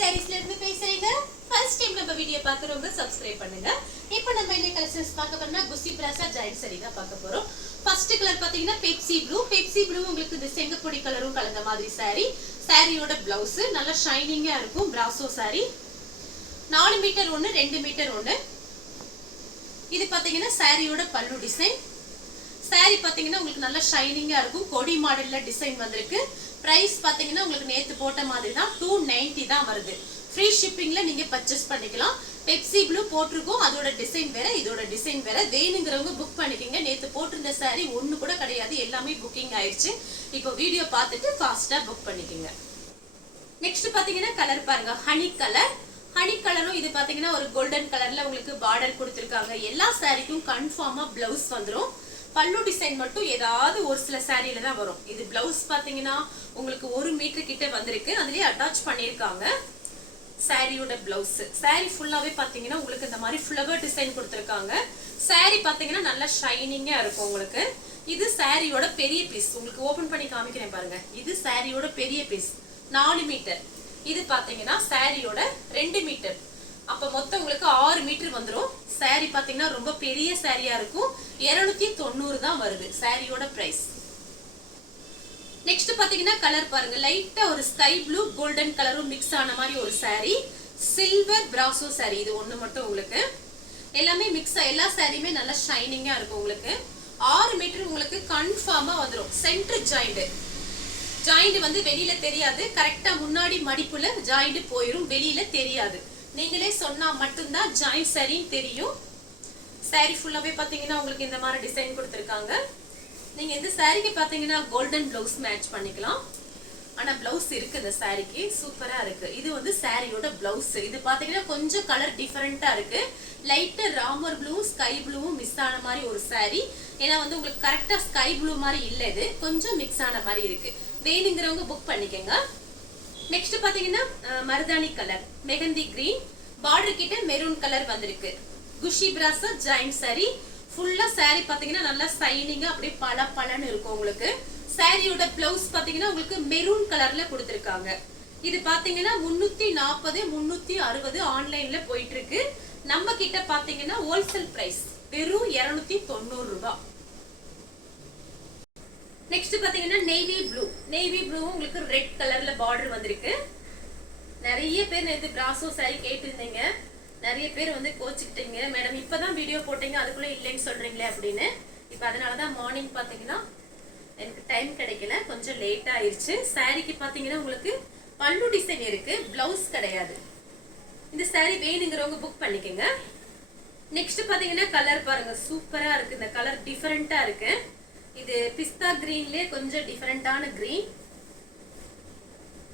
sareesல இருந்து பேசுறீங்க. First time நம்ம வீடியோ பார்க்கறவங்க சப்ஸ்கிரைப் பண்ணுங்க. இப்போ நம்ம இந்த கலெக்ஷன்ஸ் பார்க்க போறோம்னா குசி பிராசா ஜாயிண்ட் saree தான் பார்க்க போறோம். ஃபர்ஸ்ட் கலர் பாத்தீங்கன்னா பெப்சி ப்ளூ உங்களுக்கு இந்த செங்கப்பொடி கலரும் கலந்த மாதிரி saree. சாரியோட பிளவுஸ் நல்ல ஷைனிங்கா இருக்கும். பிராசோ saree 4 மீட்டர் 1 2 மீட்டர் 1. இது பாத்தீங்கன்னா சாரியோட பல்லு டிசைன். saree பாத்தீங்கன்னா உங்களுக்கு நல்ல ஷைனிங்கா இருக்கும். கொடி மாடல்ல டிசைன் வந்திருக்கு. பிரைஸ் பாத்தீங்கன்னா உங்களுக்கு நேத்து போட்ட மாதிரி தான் 290 தான் வருது. ஃப்ரீ ஷிப்பிங்ல நீங்க பர்ச்சேஸ் பண்ணிக்கலாம். பெப்சி ப்ளூ போட்டிருக்கோம். அதோட டிசைன் வேற, இதோட டிசைன் வேற. வேணுங்கிறவங்க புக் பண்ணிக்கங்க. நேத்து போட்டிருந்த saree ஒண்ணு கூட கிடையாது, எல்லாமே புக்கிங் ஆயிடுச்சு. இப்போ வீடியோ பார்த்துட்டு ஃபாஸ்டா புக் பண்ணிக்கங்க. நெக்ஸ்ட் பாத்தீங்கன்னா கலர் பாருங்க, ஹனி கலர். ஹனி கலரும் இது பாத்தீங்கன்னா ஒரு கோல்டன் கலர்ல உங்களுக்கு பார்டர் கொடுத்திருக்காங்க. எல்லா சாரிக்கும் கன்ஃபார்மா பிளவுஸ் வந்துரும். பல்லு டிசைன் மட்டும் ஏதாவது ஒரு சில சாரியில தான் வரும். இது பிளவுஸ் பாத்தீங்கன்னா உங்களுக்கு 1 மீட்டர் கிட்ட வந்திருக்கு. அதுலயே அட்டாச் பண்ணிருக்காங்க சாரியோட பிளவுஸ். சாரி ஃபுல்லாவே பாத்தீங்கன்னா உங்களுக்கு இந்த மாதிரி ஃப்ளவர் டிசைன் கொடுத்திருக்காங்க. சாரி பாத்தீங்கன்னா நல்லா ஷைனிங்கா இருக்கும் உங்களுக்கு. இது சாரியோட பெரிய பீஸ். உங்களுக்கு ஓபன் பண்ணி காமிக்கிறேன் பாருங்க. இது சாரியோட பெரிய பீஸ் 4 மீட்டர். இது பாத்தீங்கன்னா சாரியோட 2 மீட்டர். அப்ப மொத்தம் உங்களுக்கு 6 மீட்டர் வந்துரும். saree பாத்தீங்கன்னா ரொம்ப பெரிய சாரியா இருக்கும். 290 தான் வருது சாரியோட பிரைஸ். நெக்ஸ்ட் பாத்தீங்கன்னா கலர் பாருங்க, லைட்டா ஒரு ஸ்கை ப்ளூ கோல்டன் கலரும் மிக்ஸ் ஆன மாதிரி ஒரு saree. Silver brasso saree. இது ஒண்ணு மட்டும் உங்களுக்கு. எல்லாமே மிக்ஸ், எல்லா சாரியுமே நல்லா ஷைனிங்கா இருக்கும் உங்களுக்கு. 6 மீட்டர் உங்களுக்கு கன்ஃபார்மா வந்துரும். சென்டர் ஜாயிண்ட் வந்து வெளியில தெரியாது. கரெக்டா முன்னாடி மடிப்புல ஜாயிண்ட் போயிரும், வெளியில தெரியாது. நீங்களே சொன்னா மட்டும்தான் ஜாயிண்ட் saree தெரியும். saree ஃபுல்லாவே பாத்தீங்கன்னா உங்களுக்கு இந்த மாதிரி டிசைன் கொடுத்திருக்காங்க. நீங்க இந்த சாரிக்கு பாத்தீங்கன்னா கோல்டன் பிளவுஸ் மேட்ச் பண்ணிக்கலாம். ஆனா பிளவுஸ் இருக்கு இந்த சாரிக்கு, சூப்பரா இருக்கு. இது வந்து சாரியோட பிளவுஸ். இது பாத்தீங்கன்னா கொஞ்சம் கலர் டிஃபரெண்டா இருக்கு. லைட் ராமர் ப்ளூ ஸ்கை ப்ளூவும் மிக்ஸ் ஆன மாதிரி ஒரு saree. ஏன்னா வந்து உங்களுக்கு கரெக்டா ஸ்கை ப்ளூ மாதிரி இல்ல, இது கொஞ்சம் மிக்ஸ் ஆன மாதிரி இருக்கு. வேணுங்கிறவங்க புக் பண்ணிக்கங்க. நெக்ஸ்ட் பாத்தீங்கன்னா மருதாணி கலர், மெஹந்தி கிரீன், பார்டர் கிட்ட மெரூன் கலர் வந்திருக்கு. குஷி பிராசா ஜாயிண்ட் saree. ஃபுல்லா saree பாத்தீங்கன்னா நல்லா ஷைனிங்கா அப்படியே பளபளன்னு இருக்கும் உங்களுக்கு. சாரியோட பிளவுஸ் பாத்தீங்கன்னா உங்களுக்கு மெரூன் கலர்ல கொடுத்திருக்காங்க. இது பாத்தீங்கன்னா 340 360 ஆன்லைன்ல போயிட்டு இருக்கு. நம்ம கிட்ட பாத்தீங்கன்னா ஹோல்சேல் பிரைஸ் வெறும் 290 ரூபாய். நெக்ஸ்ட் பாத்தீங்கன்னா நேவி ப்ளூ உங்களுக்கு ரெட் கலர்ல பார்டர் வந்திருக்கு. நிறைய பேர் நேத்து பிராசோ saree கேட்டிருந்தீங்க. நிறைய பேர் வந்து கோச்சிக்கிட்டீங்க, மேடம் இப்பதான் வீடியோ போட்டீங்க அதுக்குள்ள இல்லைன்னு சொல்றீங்களே அப்படின்னு. இப்ப அதனாலதான் மார்னிங் பாத்தீங்கன்னா எனக்கு டைம் கிடைக்கல, கொஞ்சம் லேட் ஆயிருச்சு. சாரிக்கு பாத்தீங்கன்னா உங்களுக்கு பல்லு டிசைன் இருக்கு, பிளவுஸ் கிடையாது. இந்த saree வேணுங்கிறவங்க புக் பண்ணிக்கோங்க. நெக்ஸ்ட் பாத்தீங்கன்னா கலர் பாருங்க, சூப்பரா இருக்கு. இந்த கலர் டிஃபரெண்டா இருக்கு. இது பிஸ்தா கிரீன்லயே கொஞ்சம் டிஃபரெண்டான கிரீன்.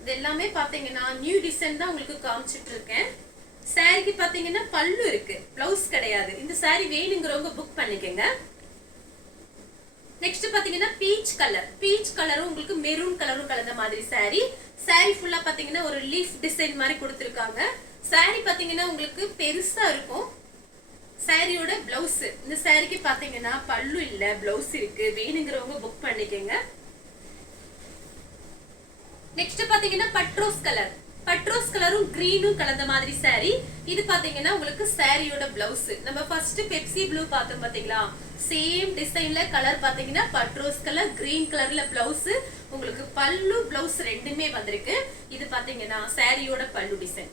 இது எல்லாமே பாத்தீங்கன்னா நியூ டிசைன் தான் உங்களுக்கு காமிச்சிட்டு இருக்கேன். சாரிக்கு பாத்தீங்கன்னா பல்லு இருக்கு, பிளவுஸ் கிடையாது. இந்த saree வேணுங்கிறவங்க புக் பண்ணிக்கோங்க. நெக்ஸ்ட் பாத்தீங்கன்னா பீச் கலரும் உங்களுக்கு மெரூன் கலரும் கலந்த மாதிரி saree ஃபுல்லா பாத்தீங்கன்னா ஒரு லீஃப் டிசைன் மாதிரி கொடுத்திருக்காங்க. saree பாத்தீங்கன்னா உங்களுக்கு பெருசா இருக்கும். சாரியோட பிளவுஸ், இந்த சாரிக்கு பாத்தீங்கன்னா பல்லு இல்ல, பிளவுஸ் இருக்கு. வேணுங்கிறவங்க புக் பண்ணிக்கோங்க. நெக்ஸ்ட் பாத்தீங்கன்னா பட்ரோஸ் கலரும் கிரீனும் கலந்த மாதிரி saree. இது பாத்தீங்கன்னா உங்களுக்கு சாரியோட பிளவுஸ். நம்ம ஃபர்ஸ்ட் பெப்சி ப்ளூ பார்த்தோம் பாத்தீங்களா, சேம் டிசைன்ல கலர் பாத்தீங்கன்னா பட்ரோஸ் கலர் கிரீன் கலர்ல பிளவுஸ். உங்களுக்கு பல்லு பிளவுஸ் ரெண்டுமே வந்திருக்கு. இது பாத்தீங்கன்னா சாரியோட பல்லு டிசைன்.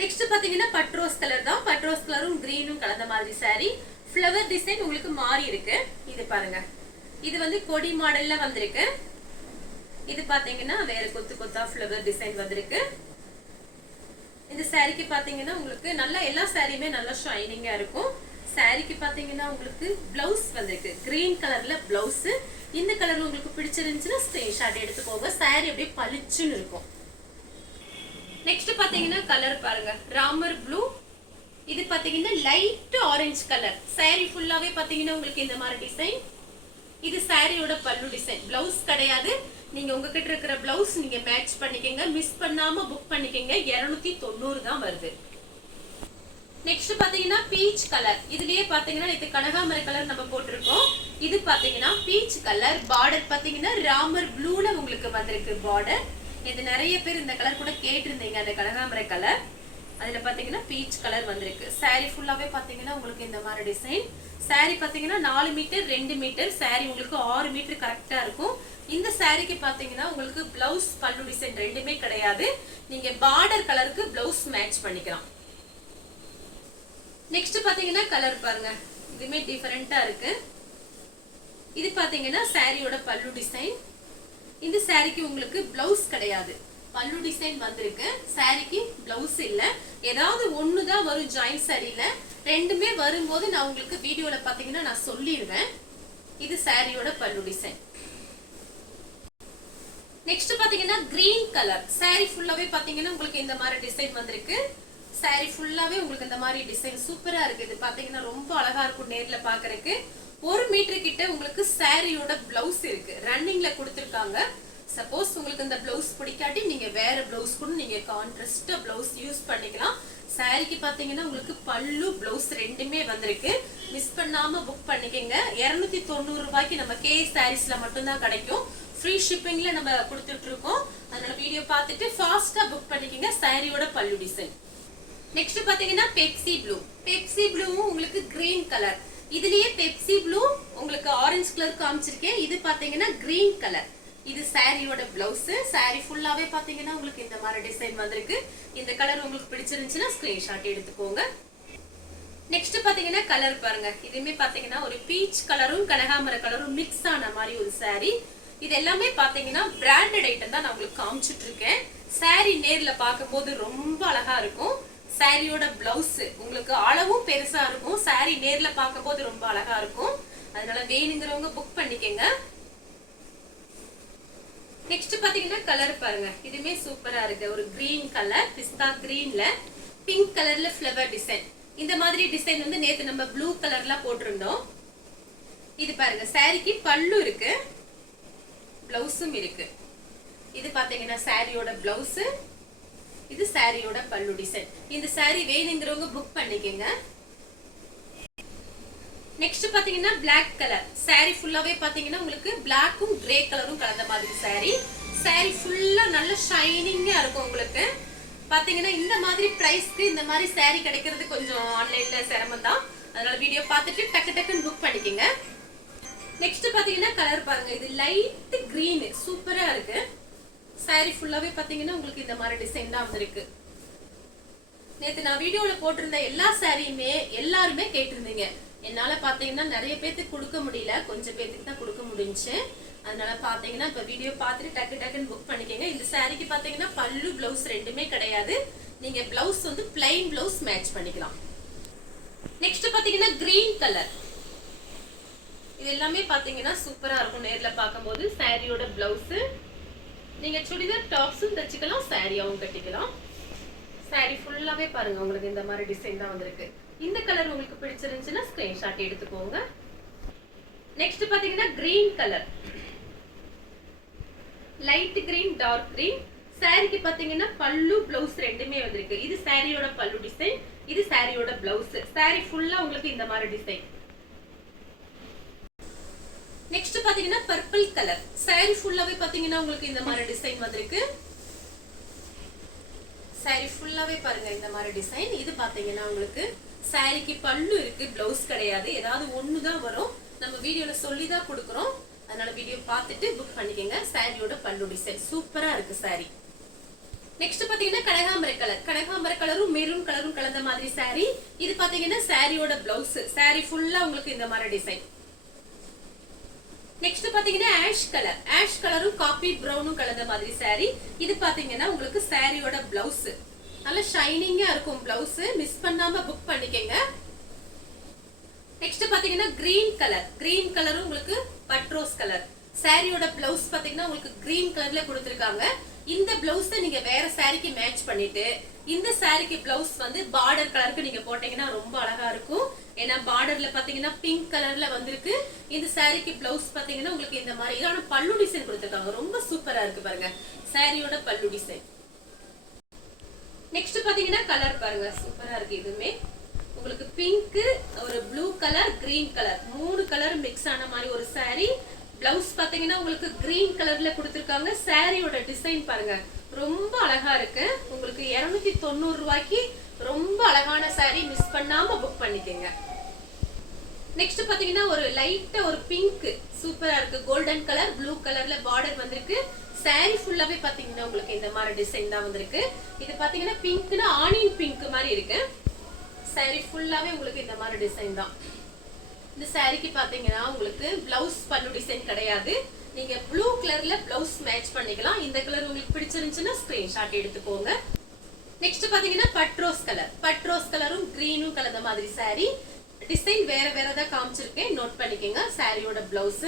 நெக்ஸ்ட் பாத்தீங்கன்னா பட்ரோஸ் கலர் தான். பட்ரோஸ் கலரும் கிரீனும் கலந்த மாதிரி saree. ஃப்ளவர் டிசைன் உங்களுக்கு மாறி இருக்கு. இது பாருங்க, இது வந்து கொடி மாடல்ல வந்திருக்கு. இது பாத்தீங்கன்னா வேற கொத்தா ஃப்ளவர் டிசைன் வந்திருக்கு. இந்த சாரிக்கு பாத்தீங்கன்னா உங்களுக்கு நல்லா எல்லா சாரியுமே நல்லா ஷைனிங்கா இருக்கும். சாரிக்கு பாத்தீங்கன்னா உங்களுக்கு பிளவுஸ் வந்திருக்கு, கிரீன் கலர்ல பிளவுஸ். இந்த கலர் உங்களுக்கு பிடிச்சிருந்துச்சுன்னா ஸ்கிரீன்ஷாட் எடுத்துக்கோங்க. சாரி அப்படியே பளிச்சுன்னு இருக்கும். நெக்ஸ்ட் பாத்தீங்கன்னா கலர் பாருங்க, ராமர் ப்ளூ. இது பாத்தீங்கன்னா லைட் ஆரஞ்சு கலர். saree ஃபுல்லாவே பாத்தீங்கன்னா உங்களுக்கு இந்த மாதிரி டிசைன். இது சாரியோட பல்லு டிசைன், பிளவுஸ் கிடையாது. நீங்க உங்ககிட்ட இருக்கிற பிளவுஸ் நீங்க மேட்ச் பண்ணிக்கங்க, மிஸ் பண்ணாம புக் பண்ணிக்கங்க. 290 தான் வருது. நெக்ஸ்ட் பாத்தீங்கன்னா பீச் கலர். இதுலயே பாத்தீங்கன்னா இது கனகாமர கலர் நம்ம போட்டிருக்கோம். இது பாத்தீங்கன்னா பீச் கலர். பார்டர் பாத்தீங்கன்னா ராமர் ப்ளூல உங்களுக்கு வந்திருக்கு பார்டர். இது நிறைய பேர் இந்த கலர் கூட கேட்டிருந்தீங்க, அந்த கனகாம்பரை கலர். அதுல பாத்தீங்கன்னா பீச் கலர் வந்திருக்கு. saree ஃபுல்லாவே பாத்தீங்கன்னா உங்களுக்கு இந்த மாதிரி டிசைன். saree பாத்தீங்கன்னா 4 மீட்டர் 2 மீட்டர், saree உங்களுக்கு 6 மீட்டர் கரெக்டா இருக்கும். இந்த சாரிக்கு பாத்தீங்கன்னா உங்களுக்கு பிளவுஸ் பல்லு டிசைன் ரெண்டுமே கிடையாது. நீங்க பார்டர் கலருக்கு பிளவுஸ் மேட்ச் பண்ணிக்கலாம். நெக்ஸ்ட் பாத்தீங்கன்னா கலர் பாருங்க, இதுமே டிஃபரெண்டா இருக்கு. இது பாத்தீங்கன்னா சாரியோட பல்லு டிசைன். இந்த சாரிக்கு உங்களுக்கு பிளவுஸ் கிடையாது, பல்லு டிசைன் வந்திருக்கு. சாரிக்கு பிளவுஸ் இல்ல, ஏதாவது ஒண்ணுதான் வரும் ஜாயின் சாரியில. ரெண்டுமே வரும்போது நான் உங்களுக்கு வீடியோல பாத்தீங்கன்னா நான் சொல்லிடுவேன். இது சாரியோட பல்லு டிசைன். நெக்ஸ்ட் பாத்தீங்கன்னா கிரீன் கலர். சாரி ஃபுல்லாவே பாத்தீங்கன்னா உங்களுக்கு இந்த மாதிரி டிசைன் வந்திருக்கு. சாரி ஃபுல்லாவே உங்களுக்கு இந்த மாதிரி டிசைன் சூப்பரா இருக்கு. இது பாத்தீங்கன்னா ரொம்ப அழகா இருக்கும் நேர்ல பாக்குறதுக்கு. 1 மீட்டர் கிட்ட உங்களுக்கு சாரியோட பிளவுஸ் இருக்கு, ரன்னிங்ல கொடுத்திருக்காங்க. சப்போஸ் உங்களுக்கு இந்த பிளவுஸ் பிடிக்காட்டி நீங்க வேற பிளவுஸ் கூட நீங்க கான்ட்ராஸ்டா பிளவுஸ் யூஸ் பண்ணிக்கலாம். சாரிக்கு பாத்தீங்கன்னா உங்களுக்கு பல்லு பிளவுஸ் ரெண்டுமே வந்திருக்கு. மிஸ் பண்ணாம புக் பண்ணிக்கங்க. 290 ரூபாய்க்கு நம்ம கே சாரீஸ்ல மட்டும் தான் கிடைக்கும். ஃப்ரீ ஷிப்பிங்ல நம்ம கொடுத்துட்டு இருக்கோம். அதனால வீடியோ பார்த்துட்டு ஃபாஸ்டா புக் பண்ணிக்கங்க. சாரியோட பல்லு டிசைன். நெக்ஸ்ட் பாத்தீங்கன்னா பெப்சி ப்ளூ. பெப்சி ப்ளூவும் உங்களுக்கு கிரீன் கலர். இதுலயே பெப்சி ப்ளூ உங்களுக்கு ஆரஞ்சு கலர் காமிச்சிருக்கேன். இது பாத்தீங்கன்னா கிரீன் கலர். இது சாரியோட பிளவுஸ். சாரி ஃபுல்லாவே பாத்தீங்கன்னா உங்களுக்கு இந்த மாதிரி டிசைன் வந்திருக்கு. இந்த கலர் உங்களுக்கு பிடிச்சிருந்துச்சுன்னா ஸ்கிரீன்ஷாட் எடுத்துக்கோங்க. நெக்ஸ்ட் பாத்தீங்கன்னா கலர் பாருங்க, இதுமே பாத்தீங்கன்னா ஒரு பீச் கலரும் கனகாம்பர கலரும் மிக்ஸ் ஆன மாதிரி ஒரு சாரி. இது எல்லாமே பாத்தீங்கன்னா பிராண்டட் ஐட்டம் தான் நான் உங்களுக்கு காமிச்சிட்டு இருக்கேன். சாரி நேர்ல பார்க்கும்போது ரொம்ப அழகா இருக்கும். சாரியோட பிளவுஸ் உங்களுக்கு அளவும் பெருசா இருக்கும். சாரி நேர்ல பார்க்கும்போது ரொம்ப அழகா இருக்கும். அதனால வேணுங்கிறவங்க புக் பண்ணிக்கங்க. நெக்ஸ்ட் பாத்தீங்கன்னா கலர் பாருங்க, இதுமே சூப்பரா இருக்கு. ஒரு கிரீன் கலர், பிஸ்தா கிரீன்ல பிங்க் கலர்ல ஃப்ளவர் டிசைன். இந்த மாதிரி டிசைன் வந்து நேத்து நம்ம ப்ளூ கலர்ல போட்டிருந்தோம். இது பாருங்க, சாரிக்கு பல்லு இருக்கு, பிளவுஸும் இருக்கு. இது பாத்தீங்கன்னா சாரியோட பிளவுஸ், இது சாரியோட பல்லு டிசைன். இந்த சாரி வேணுங்கிறவங்க புக் பண்ணிக்கங்க. நெக்ஸ்ட் பாத்தீங்கன்னா பிளாக் கலர். சாரி ஃபுல்லாவே பாத்தீங்கன்னா உங்களுக்கு பிளாக்கும் கிரே கலரும் கலந்த மாதிரி சாரி. சாரி ஃபுல்லா நல்ல ஷைனிங்கா இருக்கும். உங்களுக்கு பாத்தீங்கன்னா இந்த மாதிரி பிரைஸ்க்கு இந்த மாதிரி சாரி கிடைக்கிறது கொஞ்சம் ஆன்லைன்ல சிரமம் தான். அதனால வீடியோ பார்த்துட்டு டக்கு டக்குன்னு புக் பண்ணிக்கங்க. நெக்ஸ்ட் பாத்தீங்கன்னா கலர் பாருங்க, இது லைட் கிரீன் சூப்பரா இருக்கு. சாரி ஃபுல்லாவே பாத்தீங்கன்னா உங்களுக்கு இந்த மாதிரி டிசைன் தான் வந்திருக்கு. நேத்து நான் வீடியோல போட்டிருந்த எல்லா சாரியுமே எல்லாருமே கேட்டிருந்தீங்க. என்னால பாத்தீங்கன்னா நிறைய பேத்துக்கு கொடுக்க முடியல, கொஞ்சம் பேத்துக்கு தான் கொடுக்க முடிஞ்சு. அதனால பாத்தீங்கன்னா இப்ப வீடியோ பார்த்துட்டு டக்கு டக்குன்னு புக் பண்ணிக்கங்க. இந்த சாரிக்கு பாத்தீங்கன்னா பல்லு பிளவுஸ் ரெண்டுமே கிடையாது. நீங்க பிளவுஸ் வந்து பிளைன் பிளவுஸ் மேட்ச் பண்ணிக்கலாம். நெக்ஸ்ட் பாத்தீங்கன்னா கிரீன் கலர். இது எல்லாமே பாத்தீங்கன்னா சூப்பரா இருக்கும் நேர்ல பார்க்கும்போது. சாரியோட பிளவுஸ் நீங்க சுடிதார் டாப்ஸும் தச்சுக்கலாம், சாரியாவும் கட்டிக்கலாம். சாரி ஃபுல்லாவே பாருங்க உங்களுக்கு இந்த மாதிரி டிசைன் தான் வந்திருக்கு. இந்த கலர் உங்களுக்கு பிடிச்சிருந்துச்சுன்னா ஸ்கிரீன்ஷாட் எடுத்துக்கோங்க. நெக்ஸ்ட் பாத்தீங்கன்னா green colour, light green dark green. சாரிக்கு பாத்தீங்கன்னா பல்லு பிளவுஸ் ரெண்டுமே வந்திருக்கு. இது சாரியோட பல்லு டிசைன், இது சாரியோட பிளவுஸ். சாரி ஃபுல்லா உங்களுக்கு இந்த மாதிரி டிசைன். நெக்ஸ்ட் பாத்தீங்கன்னா பர்பிள் கலர். சாரி ஃபுல்லாவே பாத்தீங்கன்னா உங்களுக்கு இந்த மாதிரி டிசைன் வந்திருக்கு. சாரி ஃபுல்லாவே பாருங்க இந்த மாதிரி டிசைன். இது பாத்தீங்கன்னா உங்களுக்கு சாரிக்கு பல்லு இருக்கு, பிளவுஸ் கிடையாது. ஏதாவது ஒண்ணுதான் வரும். நம்ம வீடியோல சொல்லிதான் கொடுக்குறோம். அதனால வீடியோ பார்த்துட்டு புக் பண்ணிக்கங்க. சாரியோட பல்லு டிசைன் சூப்பரா இருக்கு சாரி. நெக்ஸ்ட் பாத்தீங்கன்னா கனகாம்பர கலர். கனகாம்பர கலரும் மெரூன் கலரும் கலந்த மாதிரி சாரி. இது பாத்தீங்கன்னா சாரியோட பிளவுஸ். சாரி ஃபுல்லா உங்களுக்கு இந்த மாதிரி டிசைன். நெக்ஸ்ட் பாத்தீங்கன்னா ஆஷ் கலர். ஆஷ் கலரும் காபி பிரவுனும் கலந்த மாதிரி சாரி. இது பாத்தீங்கன்னா உங்களுக்கு சாரியோட பிளவுஸ். நல்ல ஷைனிங்கா இருக்கும் பிளவுஸ். மிஸ் பண்ணாம புக் பண்ணிக்கங்க. நெக்ஸ்ட் பாத்தீங்கன்னா கிரீன் கலர். கிரீன் கலரும் உங்களுக்கு பட்ரோஸ் கலர். சாரியோட பிளவுஸ் பாத்தீங்கன்னா உங்களுக்கு கிரீன் கலர்ல கொடுத்திருக்காங்க. இந்த பிளவுஸை நீங்க வேற சாரிக்கு மேட்ச் பண்ணிட்டு இந்த சாரிக்கு பிளவுஸ் வந்து பார்டர் கலருக்கு நீங்க போட்டீங்கன்னா ரொம்ப அழகா இருக்கும். ஏன்னா பார்டர்ல பாத்தீங்கன்னா பிங்க் கலர்ல வந்திருக்கு. இந்த சாரிக்கு பிளவுஸ் பாத்தீங்கன்னா உங்களுக்கு இந்த மாதிரி இதான பல்லு டிசைன் கொடுத்திருக்காங்க. ரொம்ப சூப்பரா இருக்கு பாருங்க சாரியோட பல்லு டிசைன். நெக்ஸ்ட் பாத்தீங்கன்னா கலர் பாருங்க சூப்பரா இருக்கு. இதுமே உங்களுக்கு பிங்க், ஒரு blue colour, green colour, 3 colour mix ஆன மாதிரி ஒரு சாரி. பிளவுஸ் பாத்தீங்கன்னா உங்களுக்கு கிரீன் கலர்ல கொடுத்திருக்காங்க. சாரியோட டிசைன் பாருங்க ரொம்ப அழகா இருக்கு. உங்களுக்கு 290 ரூபாய்க்கு ரொம்ப அழகான சாரி, மிஸ் பண்ணாம புக் பண்ணிக்கங்க. நெக்ஸ்ட் பாத்தீங்கன்னா ஒரு லைட்டா ஒரு பிங்க் சூப்பரா இருக்கு. கோல்டன் கலர் ப்ளூ கலர்ல பார்டர் வந்திருக்கு. சாரி ஃபுல்லாவே பாத்தீங்கன்னா உங்களுக்கு இந்த மாதிரி டிசைன் தான் வந்திருக்கு. இது பாத்தீங்கன்னா பிங்க்னா ஆனியன் பிங்க் மாதிரி இருக்கு. சாரி ஃபுல்லாவே உங்களுக்கு இந்த மாதிரி டிசைன் தான். இந்த சாரிக்கு பாத்தீங்கன்னா உங்களுக்கு பிளவுஸ் பல்லு டிசைன் கிடையாது. நீங்க ப்ளூ கலர்ல பிளவுஸ் மேட்ச் பண்ணிக்கலாம். இந்த கலர் உங்களுக்கு பிடிச்சிருந்துச்சுன்னா ஸ்கிரீன்ஷாட் எடுத்துக்கோங்க. நெக்ஸ்ட் பாத்தீங்கன்னா பட்ரோஸ் கலர். பட்ரோஸ் கலரும் கிரீனும் கலந்த மாதிரி சாரி. டிசைன் வேற வேறதான் காமிச்சிருக்கேன், நோட் பண்ணிக்கோங்க. சாரியோட பிளவுஸ்,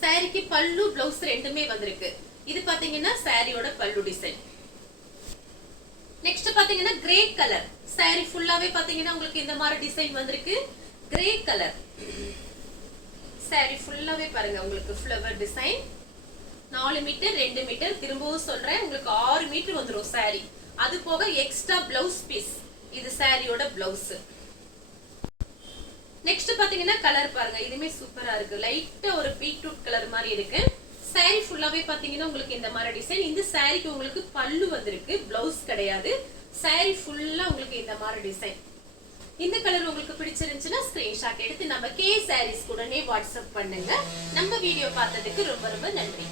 சாரிக்கு பல்லு பிளவுஸ் ரெண்டுமே வந்திருக்கு. இது பாத்தீங்கன்னா சாரியோட பல்லு டிசைன். நெக்ஸ்ட் பாத்தீங்கன்னா கிரே கலர். சாரி ஃபுல்லாவே பாத்தீங்கன்னா உங்களுக்கு இந்த மாதிரி டிசைன் வந்திருக்கு. கிரே கலர் சாரி ஃபுல்லாவே பாருங்க உங்களுக்கு ஃப்ளவர் டிசைன். 4 மீட்டர் 2 மீட்டர், திரும்பவும் சொல்றேன் உங்களுக்கு 6 மீட்டர் வந்துரும் சாரி. அது போக எக்ஸ்ட்ரா பிளவுஸ் பீஸ். இது சாரியோட பிளவுஸ். நெக்ஸ்ட் பாத்தீங்கன்னா கலர் பாருங்க, இதுமே சூப்பரா இருக்கு. லைட்டா ஒரு பீட்ரூட் கலர் மாதிரி இருக்கு. சாரி ஃபுல்லாவே பாத்தீங்கன்னா உங்களுக்கு இந்த மாதிரி டிசைன். இந்த சாரிக்கு உங்களுக்கு பல்லு வந்திருக்கு, பிளவுஸ் கிடையாது. சாரி ஃபுல்லா உங்களுக்கு இந்த மாதிரி டிசைன். இந்த கலர் உங்களுக்கு பிடிச்சிருந்துச்சுன்னா ஸ்கிரீன்ஷாட் எடுத்து நம்ம கே சாரீஸ் உடனே வாட்ஸ்அப் பண்ணுங்க. நம்ம வீடியோ பார்த்ததுக்கு ரொம்ப ரொம்ப நன்றி.